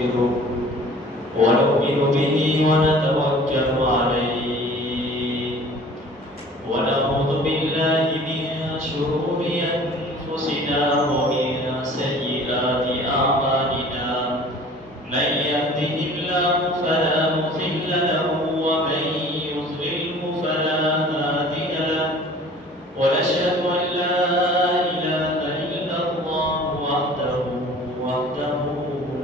ونستغفره ونؤمن به ونتوكل عليه ونعوذ بالله من شرور أنفسنا ومن سيئات أعمالنا من يهده الله فلا مضل له ومن يضلله فلا هادي له ونشهد أن لا إله إلا الله وحده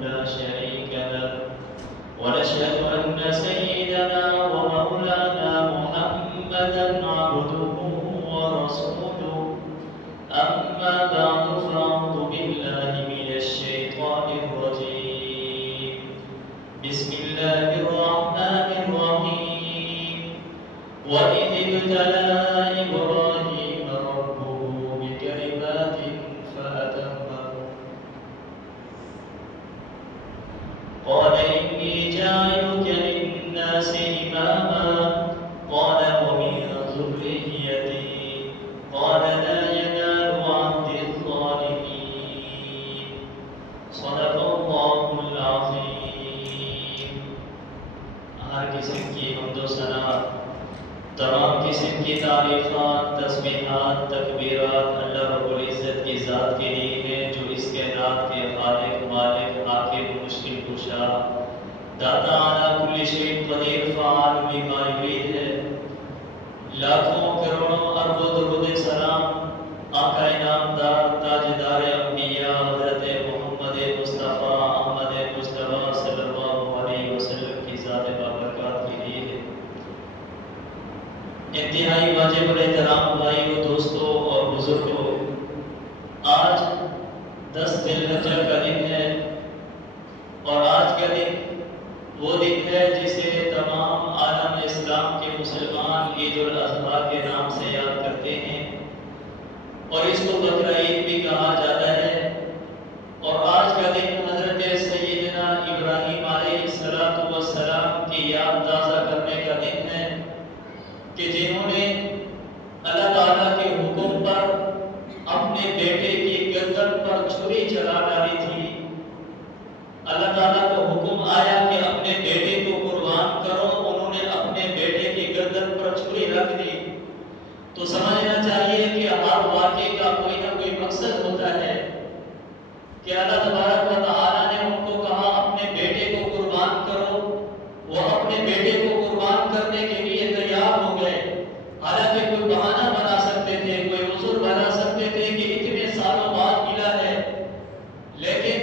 لا شريك له ونشهد أن سيدنا ومولانا محمدا عبده ورسوله أما بعد فأعوذ بالله من الشيطان الرجيم بسم الله الرحمن الرحيم وإذ ابتلى إبراهيم ربه بكلمات فأتمهن قال إني جاعلك للناس إماما قال ومن ذريتي قال لا ينال عهد الظالمين صدق الله العظيم. ہر قسم کی حمد و ثنا، تمام قسم کی تعریفات، تسبیحات، تکبیرات اللہ رب العزت کی ذات کے لیے ہیں جو اس کائنات کے خالق، مالک، حاکم، مشکل کشا، داتا اعلیٰ کل شیء قدیر، فعال لما یرید ہے. لاکھوں کروڑوں اربوں درود سلام آقا نامدار تاجدار انبیاء حضرت محمد مصطفیٰ احمد مصطفیٰ صلی اللہ علیہ وسلم کی ذات بابرکات کے لیے ہے. انتہائی واجب الاحترام بھائیو، دوستوں اور بزرگوں، آج 10 ذی الحجہ کا دن ہے اور آج کا دن وہ دن ہے جسے تمام عالم اسلام کے مسلمان عید الاضحیٰ کے نام سے یاد کرتے ہیں اور اس کو بقرہ عید بھی کہا جاتا ہے. اور آج کا دن حضرت سیدنا ابراہیم علیہ السلام کی یاد تازہ کرنے کا دن ہے کہ جنہوں نے اللہ تعالیٰ کے حکم پر اپنے بیٹے کی گردن پر چھری چلا ڈالی تھی. اللہ تعالیٰ کو حکم آیا کہ اپنے بیٹے کو قربان کرو، انہوں نے اپنے بیٹے کی گردن پر چھری رکھ دی. تو سمجھنا چاہیے کہ ہر واقعے کا کوئی نہ کوئی مقصد ہوتا ہے کہ اللہ تبارک و تعالیٰ نے ان کو کہا اپنے بیٹے کو قربان کرو، وہ اپنے بیٹے کو قربان کرنے کے لیے تیار ہو گئے. حالانکہ کوئی بہانہ بنا سکتے تھے، کوئی عذر بنا سکتے تھے کہ اتنے سالوں بعد ملا ہے، لیکن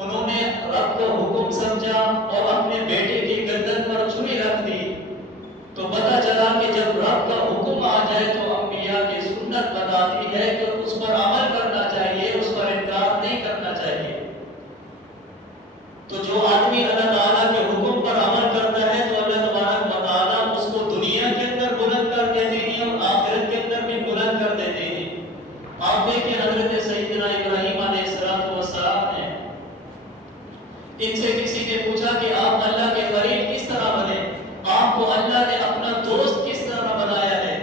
انہوں نے رب کو حکم سمجھا اور اپنے بیٹے کی گردن پر چھری رکھ دی. تو پتہ چلا کہ جب رب کا حکم آ جائے تو انبیاء کی سنت بتاتی ہے کہ اس پر عمل کرنا چاہیے، اس پر انکار نہیں کرنا چاہیے. تو جو آدمی اللہ تعالیٰ کے حکم پر عمل کرتا ہے تو اللہ تبارک و تعالیٰ اس کو دنیا کے اندر بلند کر دیتے ہیں اور آخرت کے اندر بھی بلند کر دیتے ہیں. آپ دیکھیں حضرت سیدنا ابراہیم علیہ السلام نے ان سے کسی نے پوچھا کہ آپ اللہ کے قریب کس طرح بنے، آپ کو اللہ نے اپنا دوست کس طرح بنایا ہے،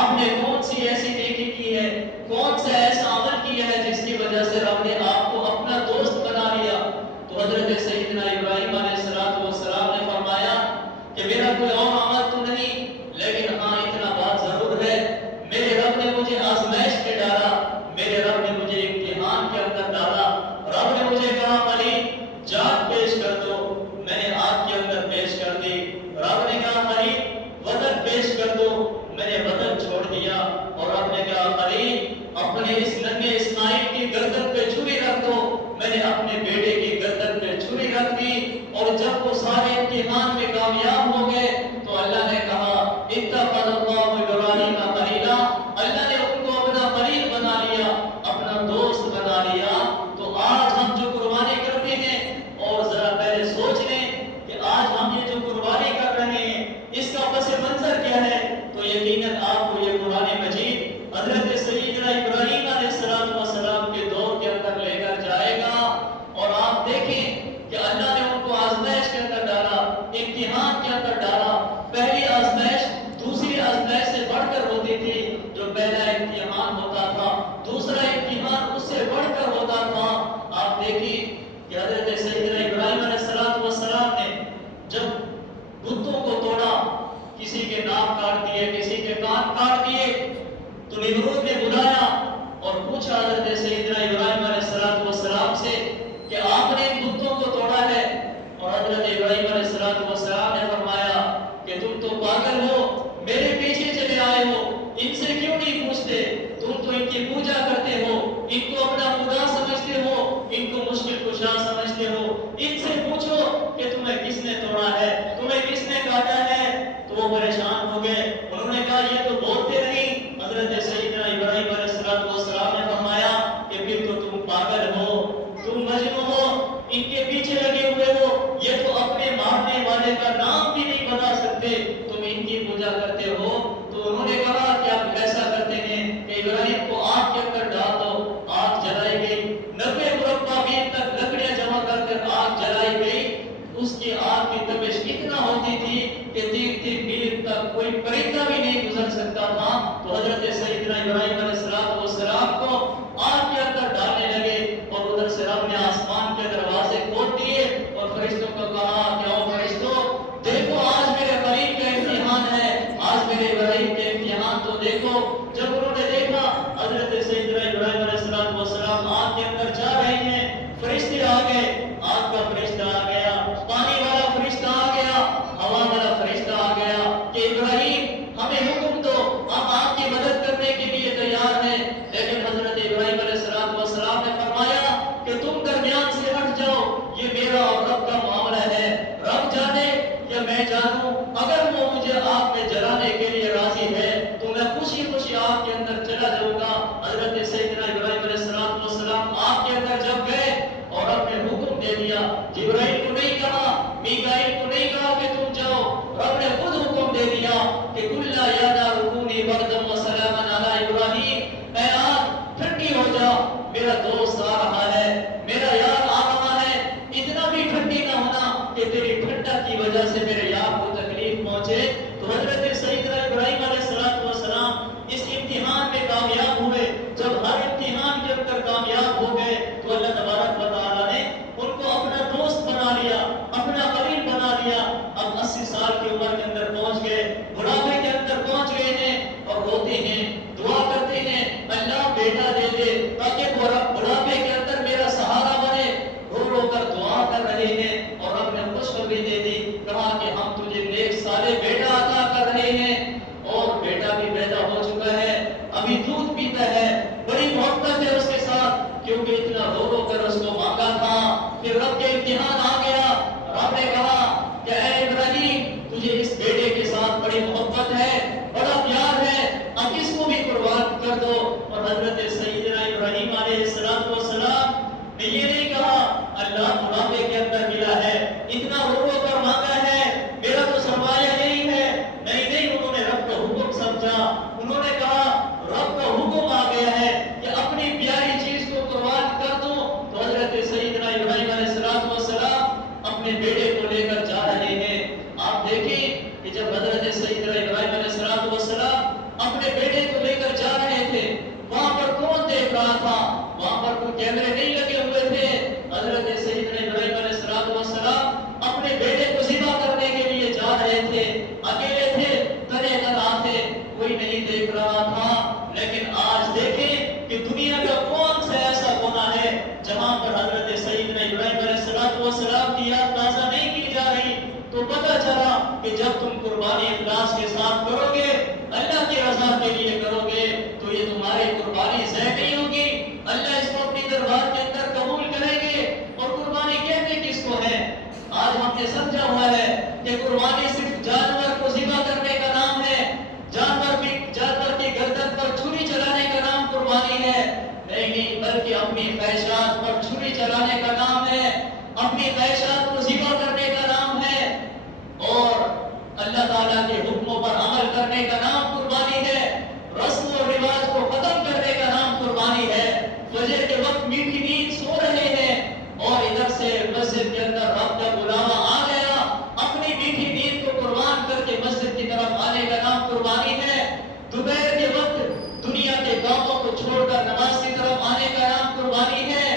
آپ نے کون سی ایسی نیکی کی ہے، کون سا ایسا عمل کیا ہے جس کی وجہ سے رب نے آپ کو اپنا دوست بنا لیا. تو حضرت سیدنا ابراہیم علیہ السلام نے فرمایا کہ میرا کوئی اور عمل تو نہیں، لیکن ہاں اتنا بات ضرور ہے، میرے رب نے مجھے آزمائش میں ڈالا، میرے رب نے مجھے امتحان کے اندر ڈالا. رب نے مجھے کہا خلیل جان پیش کر دو، میں نے آگ کے اندر پیش کر دی. رب نے کہا خلیل وطن پیش کر دو، میں نے وطن چھوڑ دیا. اور رب نے کہا خلیل اپنے اس ننھے اسماعیل کی گردن پہ چھری رکھ دو، میں نے اپنے بیٹے کی گردن پہ چھری رکھ دی. اور جب وہ سارے امتحان میں کامیاب ہو گئے تو اللہ نے کہا اتخذ اللہ ابراہیم خلیلا، اللہ نے ان کو اپنا خلیل بنا لیا، اپنا دوست بنا لیا. تو آج ہم جو قربانی کرتے ہیں، اور ذرا پہلے سوچ لیں کہ آج ہم یہ جو قربانی کر رہے ہیں اس کا پس منظر کیا ہے. تو یقیناً آپ کو یہ قرآن مجید حضرت سیدنا ابراہیم علیہ السلام کے دور کے اندر لے کر جائے گا. اور آپ دیکھیں کہ اللہ نے ان کو آزمائش کے اندر ڈالا، امتحان کے اندر نے بلایا اور پوچھا حضرت سیدنا ابراہیم علیہ السلام سے کہ آپ نے ان بتوں کو توڑا ہے؟ اور حضرت ابراہیم علیہ السلام نے فرمایا کہ تم تو پاگل ہو، میرے پیچھے چلے آئے ہو، ان سے کیوں نہیں پوچھتے؟ تم تو ان کی پوجا کرتے ہو، ان کو اپنا خدا سمجھتے ہو، ان کو مشکل کشا سمجھتے ہو، ان سے پوچھو کہ تمہیں کس نے توڑا ہے، تمہیں کس نے کاٹا ہے؟ تو وہ پریشان ہو گئے، انہوں نے کہا یہ تو بولتے نہیں۔ حضرت سیدنا ابراہیم علیہ السلام نے فرمایا کہ پھر تو تم پاگل ہو، تم مجنون ہو، ان کے پیچھے لگے ہوئے ہو، یہ تو اپنے مارنے والے کا نام بھی نہیں بتا سکتے، تم ان کی پوجا کرتے ہو۔ تو انہوں نے کہا کہ آپ ایسا کرتے ہیں کہ ابراہیم کو آگ کے اندر ڈال دو۔ آگ جلائی گئی، 90 مربع میل تک لکڑیاں جمع کر آگ جلائی گئی۔ اس کی آگ کی تپش اتنا ہوتی تھی کہ 3 میل تک کوئی پرندہ بھی نہیں گزر سکتا تھا۔ تو حضرت سیدنا ابراہیم علیہ السلام کو آگ کے اندر ڈالنے لگے، اور ادھر سے رب نے آسمان کے دروازے کھول دیے اور فرشتوں کو کہا کہ او فرشتوں، دیکھو آج میرے قریب کا امتحان ہے، آج میرے ابراہیم کے امتحان تو دیکھو۔ جب انہوں نے دیکھا حضرت سیدنا ابراہیم علیہ السلام آگ کے اندر جا رہے ہیں، فرشتے آ گئے، آگ کا فرشتہ آ گیا، پانی والا فرشتہ آ گیا، ہوا والا فرشتہ آ گیا کہ ابراہیم ہمیں حکم دو، ہم آپ کی مدد کرنے کے لیے تیار ہیں۔ لیکن حضرت ابراہیم علیہ السلام نے فرمایا کہ تم درمیان سے ہٹ جاؤ، یہ میرا اور رب کا معاملہ ہے، رب جانے یا میں جانوں، اگر وہ مجھے آگ میں جلانے کے لیے راضی ہے تو میں خوشی خوشی آگ کے اندر چلا جاؤں گا۔ حضرت سیدنا ابراہیم علیہ السلام آگ کے اندر جب گئے اور رب نے حکم دے دیا، جبرائیل کو نہیں کہا، میکائیل کو نہیں کہا کہ تم جاؤ، رب نے خود حکم دے دیا کہ کلا یا نار کونی بردم و سلاما علی ابراہیم، اے آگ ٹھنڈی ہو جا، میرا دوست آ رہا ہے، میرا یار آ رہا ہے، اتنا بھی ٹھنڈی نہ ہونا کہ تیری ٹھنڈک کی وجہ سے میرے یار کو تکلیف پہنچے۔ تو حضرت سیدنا ابراہیم علیہ السلام اس امتحان میں کامیاب ہوئے۔ جب ہر امتحان کے اندر کامیاب ہو گئے تو اللہ تبارک و تعالیٰ نے ان کو اپنا دوست بنا لیا، اپنا قریب بنا لیا۔ اب 80 سال کی عمر کے اندر پہنچ گئے، بڑھاپے کے اندر پہنچ گئے ہیں اور روتے ہیں، دعا کرتے ہیں اللہ بیٹا دے دے تاکہ بڑھاپے کے اندر میرا سہارا بنے، رو رو کر دعا کر رہے ہیں۔ اور رب نے خوشخبری دے دی، کہا کہ ہم تجھے نیک صالح بیٹا عطا کر رہے ہیں، اور بیٹا بھی پیدا ہو چکا ہے، ابھی دودھ پیتا ہے، بڑی محبت ہے اس کے ساتھ، کیونکہ اتنا رو رو کر اس کو مانگا تھا۔ پھر رب کے امتحان آ گیا، رب نے کہا کہ اے ابراہیم تجھے اس بیٹے کے ساتھ بڑی محبت ہے، بڑا پیار ہے، اب اس کو بھی قربان کر دو۔ اور حضرت سیدنا ابراہیم علیہ السلام نے یہ نہیں کہا اللہ بڑھاپے کے اندر ملا ہے، اتنا رو رو کر مانگا ہے، میرا تو سرمایہ یہی ہے، نہیں، انہوں نے رب کا حکم سمجھا، انہوں نے کہا رب کا حکم آ گیا ہے کہ اپنی پیاری چیز کو قربان کر دو۔ تو حضرت سیدنا ابراہیم علیہ السلام اپنے بیٹے کو لے کر جا رہے ہیں۔ آپ دیکھیں کہ جب حضرت سیدنا ابراہیم علیہ السلام اپنے بیٹے کو لے کر جا رہے تھے، وہاں پر کون دیکھ رہا تھا؟ وہاں پر کوئی کیمرے نہیں لگے ہوئے تھے۔ حضرت سیدنا ابراہیم علیہ السلام اپنے بیٹے کو ذبح کرنے کے لیے جا رہے تھے، اکیلے تھے، تنے تنہا تھے، کوئی نہیں دیکھ رہا تھا۔ لیکن آج دیکھیں کہ دنیا کا کون سا ایسا کونا ہے جہاں پر حضرت سیدنا ابراہیم علیہ السلام کی یاد تازہ نہیں کی جا رہی۔ تو پتہ چلا کہ جب تم قربانی اخلاص کے ساتھ کرو گے، اللہ کی رضا کے لیے کرو گے، تو یہ تمہاری قربانی ضائع نہیں ہوگی، اللہ اس کو اپنی دربار کے اندر قبول کریں گے۔ اور قربانی کہتے کس کو ہے؟ آج ہم نے سمجھا ہوا ہے کہ قربانی صرف جانور کو ذبح کرنے کا نام ہے، جانور کی گردن پر چھری چلانے کا نام قربانی ہے، نہیں، بلکہ اپنی خواہشات پر چھری چلانے کا نام ہے، اپنی خواہشات کو ذبح کرنے کا نام ہے، اور اللہ تعالیٰ کے حکموں پر عمل کرنے کا نام قربانی ہے، رسم و رواج کو ختم کرنے کا نام قربانی ہے۔ فجر کے وقت میٹھی نیند سو رہے ہیں اور ادھر سے مسجد کے اندر رب کا بلاوا آ گیا، اپنی میٹھی نیند کو قربان کر کے مسجد کی طرف آنے کا نام قربانی ہے۔ دوپہر کے وقت دنیا کے کاموں کو چھوڑ کر نماز کی طرف آنے کا نام قربانی ہے۔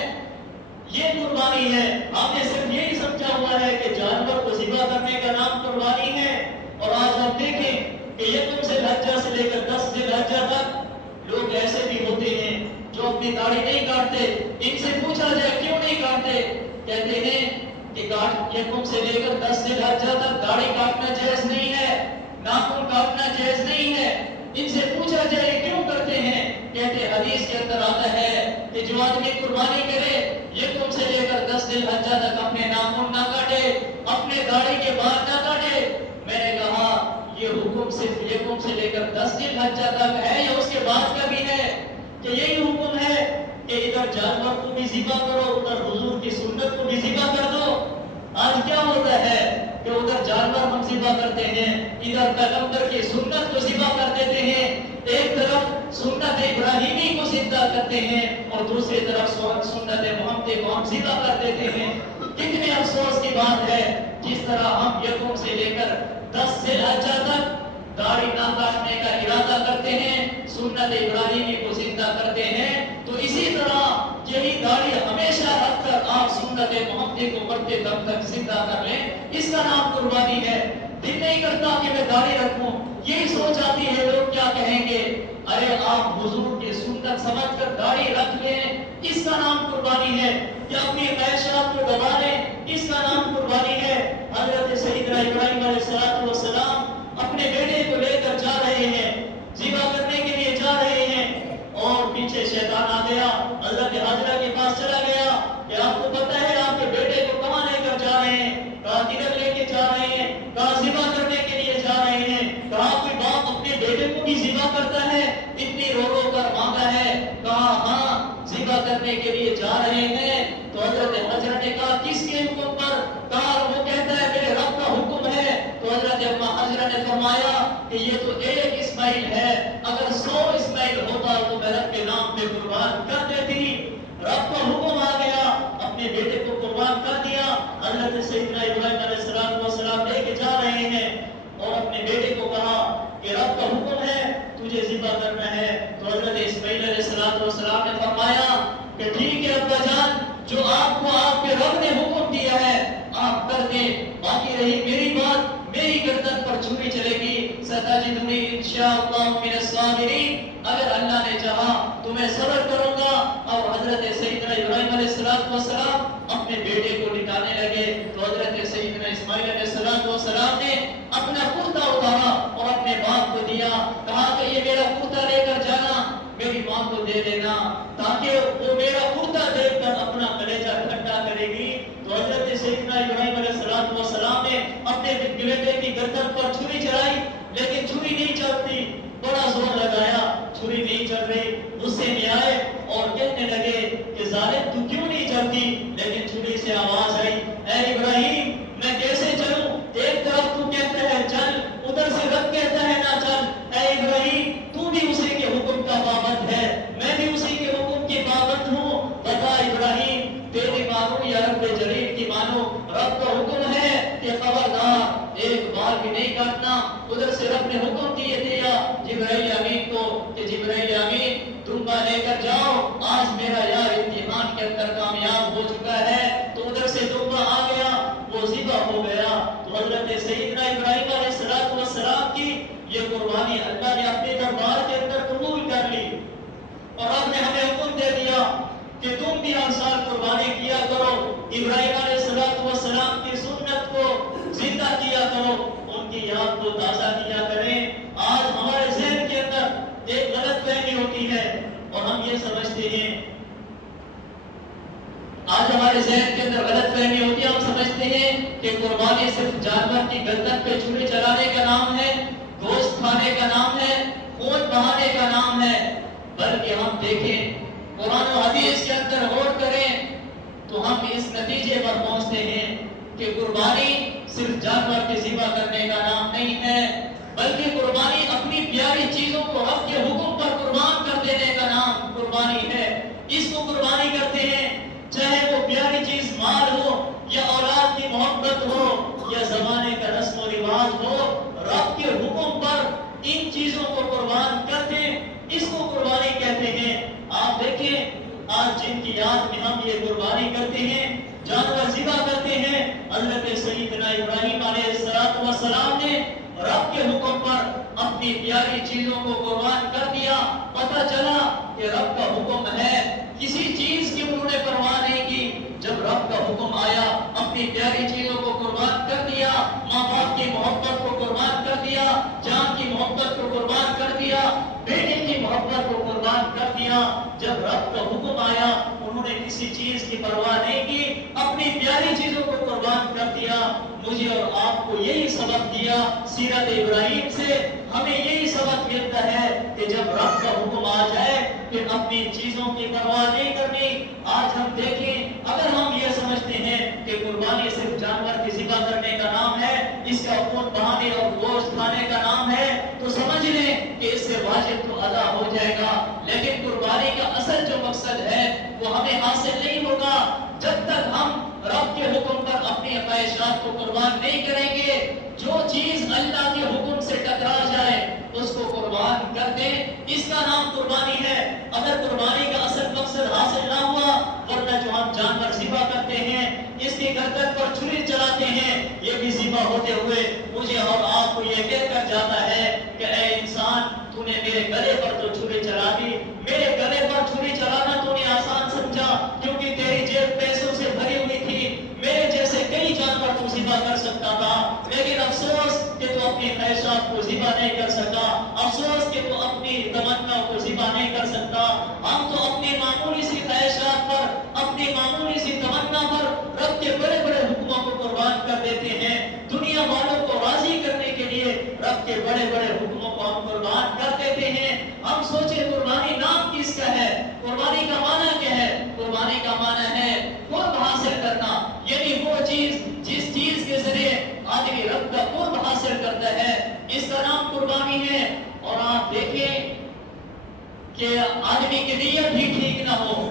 یہ قربانی ہے۔ ہم نے صرف یہی سمجھا ہوا ہے کہ جانور کو ذبح کرنے کا نام قربانی ہے، اور آج ہم دیکھیں کہ یکم ذی الحجہ سے لے کر 10 ذی الحجہ تک لوگ ایسے بھی اپنی داڑھی نہیں کاٹتے. ان سے پوچھا جائے کیوں نہیں کاٹتے؟ کہتے ہیں کہ یکم سے لے کر 10 ذی الحجہ تک داڑھی کاٹنا جائز نہیں ہے، ناخن کاٹنا جائز نہیں ہے. ان سے پوچھا جائے کیوں کرتے ہیں؟ کہتے حدیث کے اندر آتا ہے کہ جو آدمی قربانی کرے یکم سے لے کر 10 ذی الحجہ تک اپنے ناخن نہ کاٹے، اپنے داڑھی کے بال نہ کاٹے. میں نے کہا یہ حکم صرف یکم سے لے کر 10 ذی الحجہ تک ہے یا اس کے بعد کا بھی ہے؟ کہ یہی حکم ہے کہ ادھر جانور کو بھی ذبح کرو، ادھر حضور کی سنت کو بھی ذبح کر دو. آج کیا ہوتا ہے کہ ادھر جانور ہم ذبح کرتے ہیں، ادھر پیغمبر کی سنت کو ذبح کر دیتے ہیں. ایک طرف سنت ابراہیمی کو زندہ کرتے ہیں اور دوسری طرف سنت محمدی کو ہم ذبح کر دیتے ہیں. کتنے افسوس کی بات ہے. جس طرح ہم یکم سے لے کر 10 ذی الحجہ تک داڑھی نہ کاٹنے کا ارادہ کرتے ہیں، سنت ابراہیمی کو زندہ کرتے ہیں، تو اسی طرح یہی داڑھی ہمیشہ رکھ کر آپ سنت محمدی کو مرتے دم تک زندہ کر لیں. اس کا نام قربانی ہے. دل نہیں کرتا کہ میں داڑھی رکھوں، یہی سوچ آتی ہے لوگ کیا کہیں گے. ارے آپ حضور کی سنت سمجھ کر داڑھی رکھ لیں، اس کا نام قربانی ہے. یا اپنی خواہشات کو دبا لیں، اس کا نام قربانی ہے. حضرت سیدنا ابراہیم علیہ السلام اپنے بیٹے کو لے کر جا رہے ہیں، ذبح کرنے کے لیے جا رہے ہیں، اور پیچھے شیطان آ گیا، حضرت حاجرہ کے پاس چلا گیا کہ آپ کو پتہ ہے آپ کے بیٹے کو کہاں لے کر جا رہے ہیں؟ کہا کدھر لے کے جا رہے ہیں؟ کہا ذبح کرنے کے لیے جا رہے ہیں. کہا کوئی باپ اپنے بیٹے کو بھی ذبح کرتا ہے؟ اتنی رو رو کر مانگا ہے. کہا ہاں ذبح کرنے کے لیے جا رہے ہیں. تو حضرت حاجرہ نے کہا کس کے حکم پر؟ کہا وہ کہتا ہے میرے رب کا حکم ہے. تو حضرت اما حاجرہ نے فرمایا کہ یہ تو ایک اسماعیل ہے، اگر 100 اسماعیل ہوتا تو میں رب کے نام پہ قربان کر دیتی. رب کا حکم آ گیا، اپنے بیٹے کو قربان کر دیا. حضرت سیدنا ابراہیم علیہ السلام لے کے جا رہے ہیں اور اپنے بیٹے کو کہا کہ رب کا حکم ہے تجھے ذبح کرنا ہے. تو حضرت اسماعیل علیہ السلام نے فرمایا کہ ٹھیک ہے ابا جان، جو آپ کو آپ کے رب نے حکم دیا ہے آپ کر دیں، باقی رہی میری بات، میری گردن پر چھری چلے گی. ستجدنی انشاءاللہ من الصابرین، اگر اللہ نے چاہا تو میں صبر کروں گا. اور حضرت سیدنا ابراہیم علیہ السلام اپنے بیٹے کو نکالنے لگے تو حضرت سیدنا اسماعیل علیہ السلام نے اپنا کرتا اتارا اور اپنے باپ کو دیا. کہا کہ یہ میرا کرتا لے کر جانا، میری ماں کو دے دینا تاکہ وہ میرا کرتا دیکھ کر اپنا کلیجہ ٹھنڈا کرے گی. تو حضرت سیدنا ابراہیم علیہ السلام نے اپنے بیٹے کی گردن پر چھری چلائی، لیکن چھری نہیں چلتی. بڑا زور لگایا، چھری نہیں چل رہی. غصے میں آئے اور کہنے لگے کہ ظالم تو کیوں نہیں چلتی؟ لیکن چھری سے آواز آئی، اے ابراہیم میں کیسے چلوں؟ ایک طرف تو کہتا ہے چل، ادھر سے رب کہتا ہے نہ چل. اے ابراہیم تو بھی اسی کے حکم کا پابند ہے، میں بھی اسی کے حکم کی پابند ہوں. بتا ابراہیم تیری مانو یا رب جلیل کی مانو؟ رب کا حکم ہے کہ خبردار ایک بار بھی نہیں کاٹنا. ادھر سے رب نے حکم دیا جبرائیل امین کو کہ جبرائیل امین دمبا لے کر جاؤ، آج میرا یار امتحان کے اندر کامیاب ہو چکا ہے. تو ادھر سے دمبا آ گیا، وہ ذبح ہو گیا. تو حضرت سیدنا ابراہیم علیہ السلام کی یہ قربانی اللہ نے اپنے دربار کے اندر قبول کر لی اور آپ نے ہمیں حکم دے دیا کہ تم بھی ہر سال قربانی کیا کرو، ابراہیم علیہ السلام کی سنت کو زندہ کیا کرو، ان کی یاد کو تازہ کیا کریں. آج ہمارے ذہن کے اندر ایک غلط فہمی ہوتی ہے اور ہم یہ سمجھتے ہیں، آج ہمارے ذہن کے اندر غلط فہمی ہوتی ہے، ہم سمجھتے ہیں کہ قربانی صرف جانور کی گردن پہ چھری چلانے کا نام ہے، گوشت کھانے کا نام ہے، خون بہانے کا نام ہے. بلکہ ہم دیکھیں قرآن و حدیث کے اندر غور کریں تو ہم اس نتیجے پر پہنچتے ہیں کہ قربانی صرف جانور کے ذبح کرنے کا نام نہیں ہے، بلکہ قربانی اپنی پیاری چیزوں کو رب کے حکم پر قربان کر دینے کا نام قربانی ہے. اس کو قربانی کرتے ہیں چاہے وہ پیاری چیز مال ہو یا اولاد کی محبت ہو یا زمانے کا رسم و رواج ہو، رب کے حکم پر ان چیزوں کو قربان کرتے، اس کو قربانی کہتے ہیں. آپ دیکھیں آج جن کی یاد میں ہم یہ قربانی کرتے ہیں، جانور ذبح کرتے ہیں، حضرت سیدنا ابراہیم علیہ السلام نے رب کے حکم پر اپنی پیاری چیزوں کو قربان کر دیا. پتہ چلا کہ رب کا حکم ہے کسی چیز کی انہوں نے پرواہ نہیں کی. جب رب کا حکم آیا اپنی پیاری چیزوں کو قربان کر دیا, ماں باپ کی محبت کو قربان کر دیا, جان کی محبت کو قربان کر دیا, بیٹے کی محبت کو قربان کر دیا. جب رب کا حکم آیا انہوں نے کسی چیز کی پرواہ نہیں کی, اپنی پیاری چیزوں کو قربان کر دیا. مجھے اور آپ کو یہی سبق دیا سیرت ابراہیم سے. ہمیں یہی سبق ملتا ہے کہ جب رب کا حکم آ جائے پھر اپنی چیزوں کی پرواہ نہیں کرنی. آج ہم دیکھیں, اگر ہم یہ سمجھتے ہیں کہ قربانی صرف جانور کی ذبح کرنے کا نام ہے, اس کا خون بہانے اور گوشت کھانے کا نام ہے, تو سمجھ لیں کہ اس سے واجب تو ادا ہو جائے گا, لیکن قربانی کا اصل جو مقصد ہے وہ ہمیں حاصل نہیں ہوگا جب تک ہم رب کے حکم پر اپنی خواہشات کو قربان نہیں کریں گے. جو چیز اللہ کے حکم سے ٹکرا جائے اس کو قربان کر دیں, اس کا نام قربانی ہے. اگر قربانی کا اصل مقصد حاصل نہ ہوا, ورنہ جو ہم جانور ذبح کرتے ہیں, اس کی گردن پر چھری چلاتے ہیں, یہ بھی ذبح ہوتے ہوئے مجھے اور آپ کو یہ کہہ کر جاتا ہے کہ اے انسان, تو نے میرے گلے پر تو چھری چلا دی. میرے گلے پر چھری چلانا تو نے آسان سمجھا کیونکہ تیری جیب پیسوں سے بھری ہوئی تھی. میرے جیسے کئی جانور تو ذبح کر سکتا تھا, لیکن افسوس کہ تو اپنی خواہشات کو ذبح نہیں کر سکا, افسوس کہ تو اپنی تمنا کو ذبح نہیں کر سکتا. ہم تو اپنی معمولی سی خواہشات پر, اپنی معمولی سی تمنا پر رب کے بڑے بڑے حکموں کو قربان کر دیتے ہیں. دنیا والوں کو راضی کرنے کے لیے رب کے بڑے بڑے حکموں کو ہم قربان کر دیتے ہیں. ہم سوچیں قربانی نام کس کا ہے, قربانی کا معنی کیا ہے؟ قربانی کا معنی ہے قرب حاصل کرنا, یعنی وہ چیز جس چیز کے ذریعے آدمی رب کا قرب حاصل کرتا ہے, اس کا نام قربانی ہے. اور آپ دیکھیں کہ آدمی کی نیت بھی ٹھیک نہ ہو,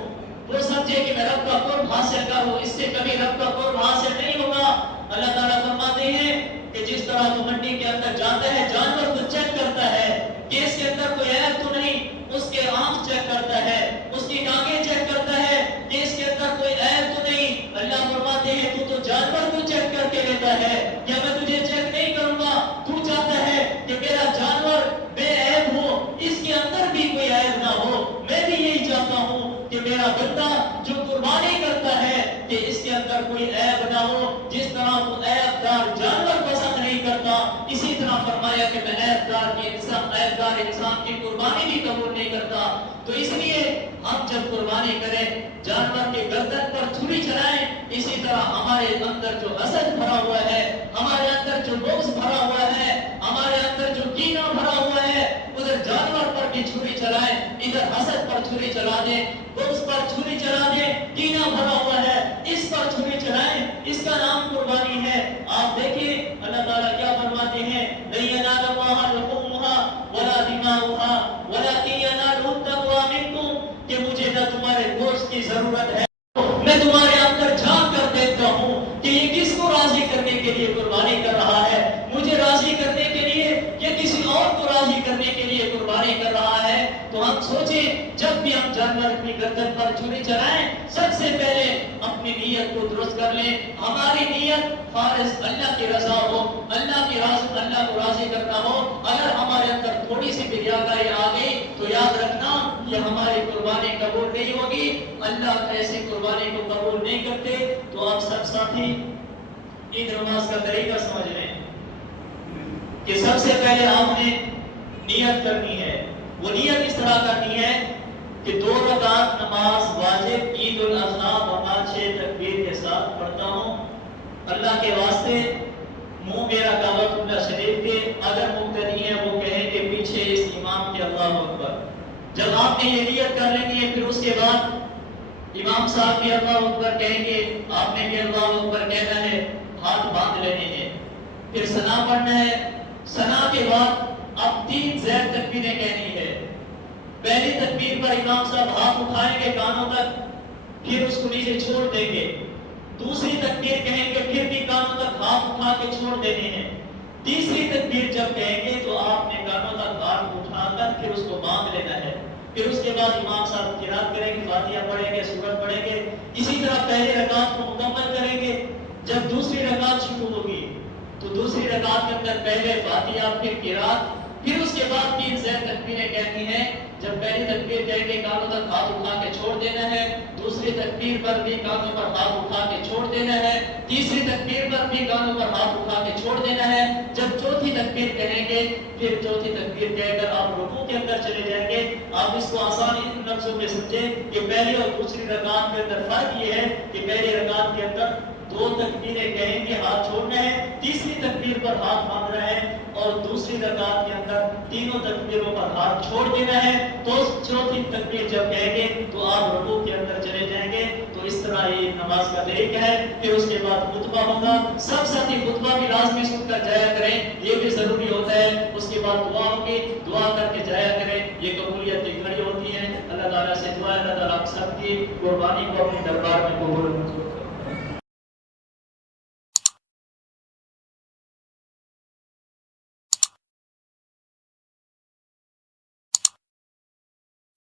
وہ سمجھے کہ میں رب کا قرب حاصل کروں, اس سے کبھی رب کا قرب حاصل نہیں ہوگا. اللہ تعالیٰ فرماتے ہیں کہ جس طرح تو منڈی کے اندر جاتا ہے, جانور کو چیک کرتا ہے کہ اس کے اندر کوئی عیب تو نہیں, اس کے آنکھ چیک کرتا ہے, اس کی ٹانگیں چیک کرتا ہے کہ اس کے اندر کوئی عیب تو نہیں. اللہ فرماتے ہیں تو جانور کو چیک کر کے لیتا ہے, کیا میں تجھے چیک نہیں کروں گا؟ تو چاہتا ہے کہ میرا جانور بے عیب ہو, اس کے اندر بھی کوئی عیب نہ ہو. میں بھی یہی چاہتا ہوں کہ میرا بندہ جو قربانی کرتا ہے کہ اس کے اندر کوئی عیب نہ ہو. جس طرح تو عیب دار جانور پسند نہیں کرتا, اسی طرح فرمایا کہ میں عیب دار انسان کی قربانی بھی قبول نہیں کرتا. تو اس لیے ہم جب قربانی کریں, جانور کے گردن پر چھری چلائیں, اسی طرح ہمارے اندر جو حسد بھرا ہوا ہے, ہمارے اندر جو بغض بھرا ہوا ہے, ہمارے اندر جو کینہ بھرا ہوا ہے, ادھر جانور پر بھی چھری چلائیں, ادھر حسد پر چھری چلا دیں, بغض پر چھری چلا دیں, کینہ بھرا ہوا ہے اس پر چھری چلائیں, اس کا نام قربانی ہے. آپ دیکھیں اللہ تعالیٰ کیا فرماتے ہیں, لَن يَنَالَ اللَّهَ لُحُومُهَا وَلَا دِمَاؤُهَا وَلَٰكِن يَنَالُهُ التَّقْوَىٰ مِنكُمْ, کہ مجھے نہ تمہارے گوشت کی ضرورت ہے, میں تمہارے اندر جھانک کر دیکھتا ہوں کہ یہ کس کو راضی کرنے کے لیے قربانی کر رہا ہے, مجھے راضی کرنے کے لیے یا کسی اور کو راضی کرنے کے لیے قربانی کر رہا ہے. تو ہم سوچیں جب بھی ہم جانور کی گردن پر چھری چلائیں, سب سے پہلے اپنی نیت کو درست کر لیں. ہماری نیت خالص اللہ کی رضا ہو, اللہ کو راضی کرنا ہو. اگر ہمارے اندر تھوڑی سی بھی ریاکاری آ گئی تو یاد رکھنا یہ ہماری قربانی قبول نہیں ہوگی. اللہ ایسی قربانی کو قبول نہیں کرتے. تو آپ سب ساتھی عید نماز کا طریقہ سمجھ لیں کہ سب سے پہلے آپ نے نیت کرنی ہے. وہ نیت اس طرح کرنی ہے کہ 2 رکعت نماز واجب عید الاضحیٰ و 5 تکبیر کے ساتھ پڑھتا ہوں. اللہ کے واسطے منہ میرا کعبۃ اللہ شریف کے اگر مقتدی ہیں وہ کہیں کہ پیچھے اس امام کے اللہ اکبر. جب آپ نے یہ نیت کر لینی ہے, پھر اس کے بعد امام صاحب کے اللہ اکبر کہیں گے, آپ نے بھی اللہ اکبر کہنا ہے, ہاتھ باندھ لینے ہیں, پھر ثنا پڑھنا ہے. ثنا کے بعد اب 3 زیر تکبیریں کہنی ہے. پہلی تکبیر پر امام صاحب ہاتھ اٹھائیں گے کانوں تک, پھر اس کو نیچے چھوڑ دیں گے. دوسری تکبیر کہیں گے, پھر بھی کانوں تک ہاتھ اٹھا کے چھوڑ دینے ہیں. تیسری تکبیر جب کہیں گے تو آپ نے کانوں تک ہاتھ اٹھا کر پھر اس کو باندھ لینا ہے. پھر اس کے بعد امام صاحب قرات کریں گے, فاتحہ پڑھیں گے, سورت پڑھیں گے. اسی طرح پہلی رکعت کو مکمل کریں گے. جب دوسری رکعت شروع ہوگی تو دوسری رکعت کے اندر پہلے فاتحہ, پھر قرات, پھر اس کے بعد 3 زیر تکبیریں کہنی ہیں. جب پہلی تکبیر کہہ کے کانوں تک ہاتھ اٹھا کے چھوڑ دینا ہے، دوسری تکبیر پر بھی کانوں پر ہاتھ اٹھا کے چھوڑ دینا ہے، تیسری تکبیر پر بھی کانوں پر ہاتھ اٹھا کے چھوڑ دینا ہے۔ جب چوتھی تکبیر کہیں گے پھر چوتھی تکبیر کہہ کر آپ رکوع کے اندر چلے جائیں گے۔ آپ اس کو آسانی ان لفظوں میں سمجھیں کہ پہلی اور دوسری رکعت کے اندر فرق یہ ہے کہ پہلی رکعت کے اندر دو تکبیریں کہیں گے، ہاتھ چھوڑنا ہے، تیسری تکبیر پر ہاتھ باندھنا ہے، اور دوسری رکعت کے اندر تینوں تکبیروں پر ہاتھ چھوڑ دینا ہے۔ تو چوتھی تکبیر جب کہیں گے تو آپ رکوع کے اندر چلے جائیں گے۔ تو اس طرح یہ نماز کا طریقہ ہے۔ پھر اس کے بعد خطبہ ہوگا، سب ساتھی خطبہ بھی لازمی سن کر جایا کریں، یہ بھی ضروری ہوتا ہے۔ اس کے بعد دعا ہوگی، دعا کر کے جایا کریں، یہ قبولیت کی گھڑی ہوتی ہے۔ اللہ تعالیٰ سے دعا ہے اللہ تعالیٰ آپ سب کی قربانی کو اپنے دربار میں قبول